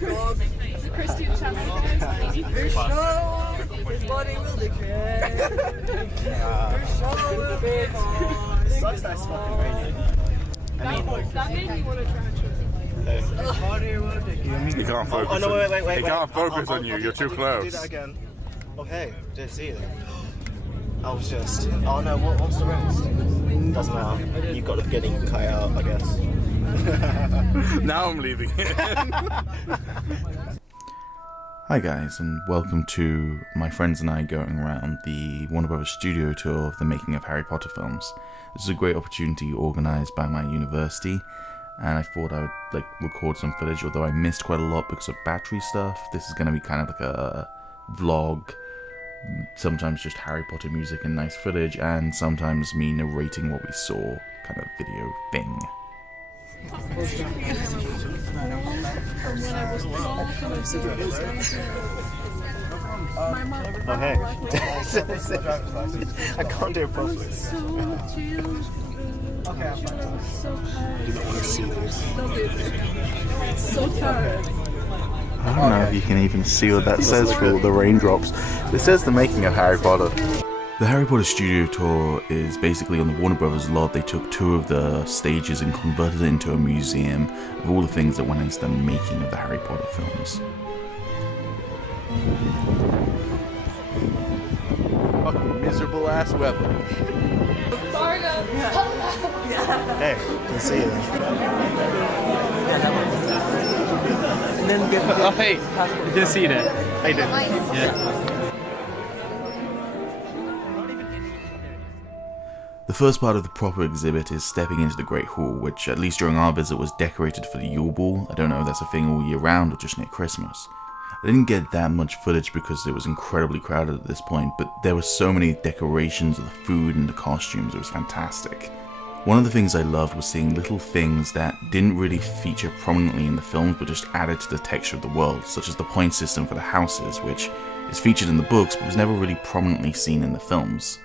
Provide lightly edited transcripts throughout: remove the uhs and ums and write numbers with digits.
The Christian channel, guys. His body will decay. Your soul will be born. It sucks that it's fucking raining. I mean, That made me want to try and He can't focus. Oh no! Wait! He can't focus on you. You're too close. Do that again. Oh hey, didn't see it. I was just. Oh no! What's the rest? Doesn't matter. You've got the beginning cut out, I guess. Now I'm leaving it. Hi guys, and welcome to my friends and I going around the Warner Brothers studio tour of the making of Harry Potter films. This is a great opportunity organised by my university, and I thought I would record some footage, although I missed quite a lot because of battery stuff. This is going to be kind of like a vlog, sometimes just Harry Potter music and nice footage, and sometimes me narrating what we saw, kind of video thing. from when I was 12 and I've seen these guys. My mom. Oh hey. I can't do it properly. So chill. Okay, I'm fine. So tired. You don't want to see this. So tired. I don't know if you can even see what that says for all the raindrops. It says the making of Harry Potter. The Harry Potter studio tour is basically on the Warner Brothers lot. They took two of the stages and converted it into a museum of all the things that went into the making of the Harry Potter films. Fucking miserable ass weather. Hey, can see it. And then get oh hey, you didn't see that. Hey, dude. Yeah. The first part of the proper exhibit is stepping into the Great Hall, which at least during our visit was decorated for the Yule Ball. I don't know if that's a thing all year round or just near Christmas. I didn't get that much footage because it was incredibly crowded at this point, but there were so many decorations of the food and the costumes. It was fantastic. One of the things I loved was seeing little things that didn't really feature prominently in the films but just added to the texture of the world, such as the point system for the houses, which is featured in the books but was never really prominently seen in the films.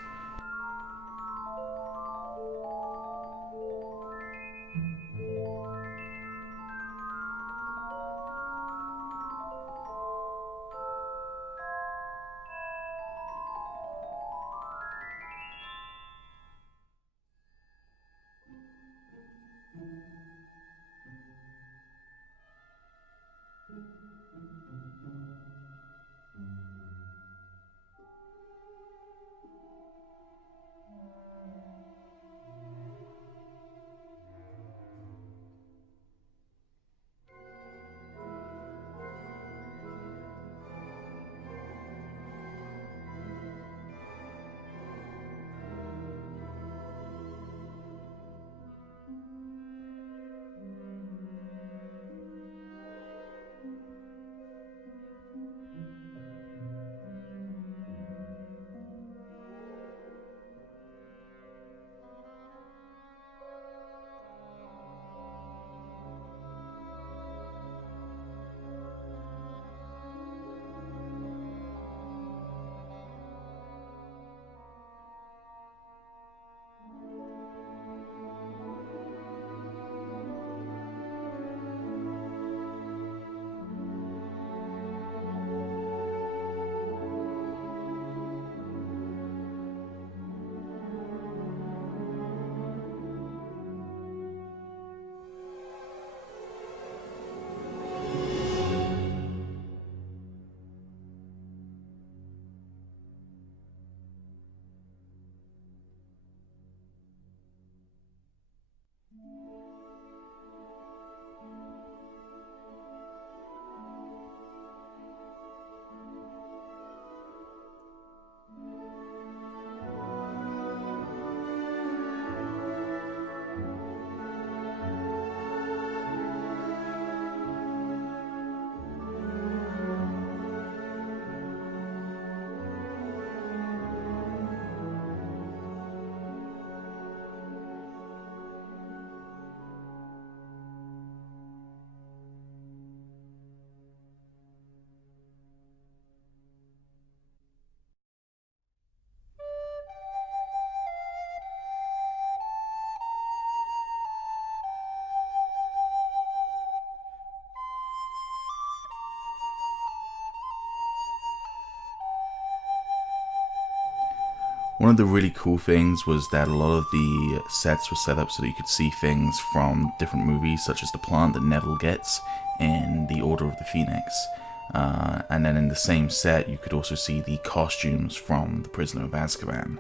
One of the really cool things was that a lot of the sets were set up so that you could see things from different movies, such as the plant that Neville gets in The Order of the Phoenix. And then in the same set, you could also see the costumes from The Prisoner of Azkaban.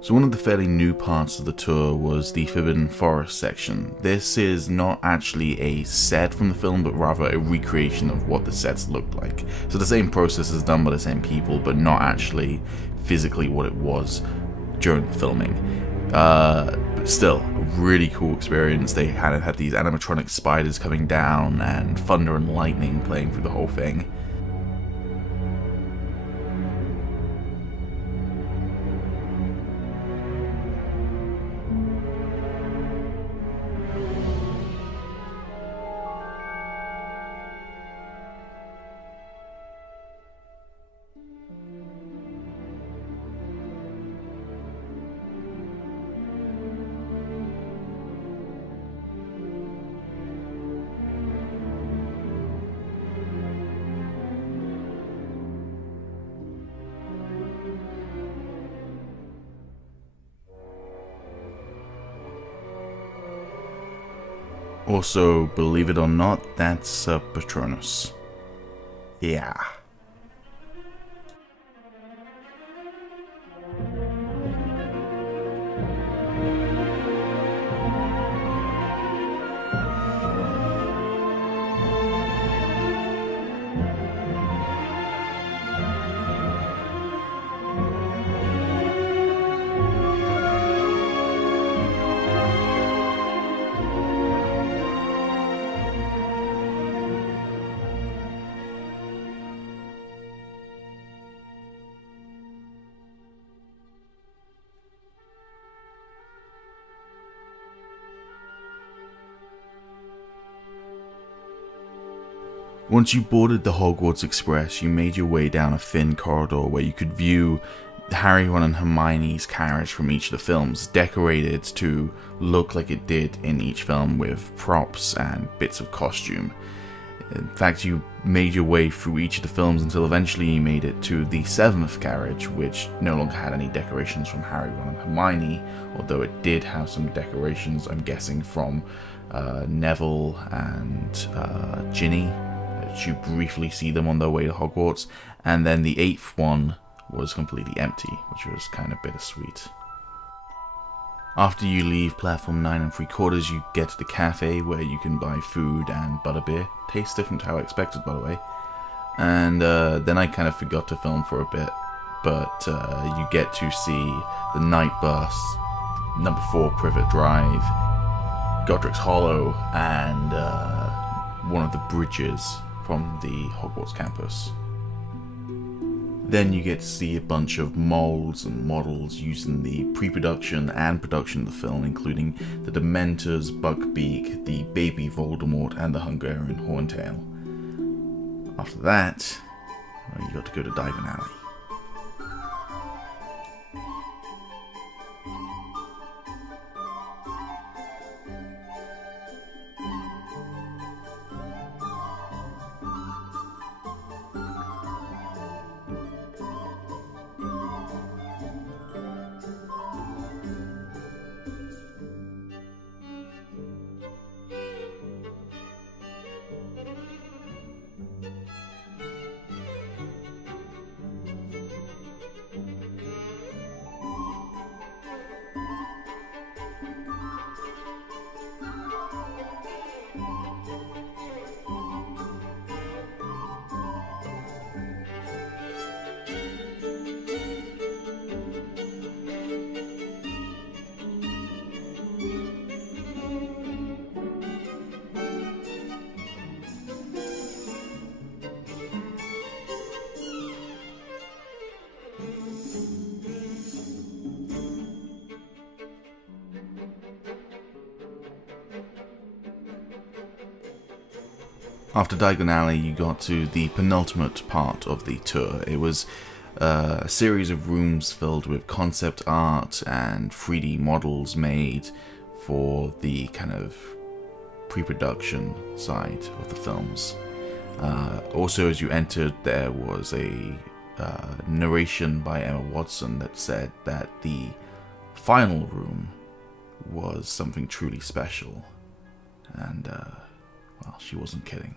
So one of the fairly new parts of the tour was the Forbidden Forest section. This is not actually a set from the film, but rather a recreation of what the sets looked like. So the same process is done by the same people, but not actually physically what it was during the filming. But still, a really cool experience. They had these animatronic spiders coming down and thunder and lightning playing through the whole thing. Also, believe it or not, that's Patronus. Yeah. Once you boarded the Hogwarts Express, you made your way down a thin corridor where you could view Harry, Ron and Hermione's carriage from each of the films, decorated to look like it did in each film with props and bits of costume. In fact, you made your way through each of the films until eventually you made it to the 7th carriage, which no longer had any decorations from Harry, Ron and Hermione, although it did have some decorations, I'm guessing, from Neville and Ginny. You briefly see them on their way to Hogwarts, and then the 8th one was completely empty, which was kind of bittersweet. After you leave platform 9 3/4, you get to the cafe where you can buy food and butterbeer. Tastes different to how I expected, by the way. And then I kind of forgot to film for a bit, but you get to see the Night Bus, number 4 Privet Drive, Godric's Hollow, and one of the bridges from the Hogwarts campus. Then you get to see a bunch of molds and models used in the pre-production and production of the film, including the Dementors, Buckbeak, the Baby Voldemort, and the Hungarian Horntail. After that, you got to go to Diagon Alley. After Diagon Alley, you got to the penultimate part of the tour. It was a series of rooms filled with concept art and 3D models made for the kind of pre-production side of the films. Also, as you entered, there was a narration by Emma Watson that said that the final room was something truly special. And, well, she wasn't kidding.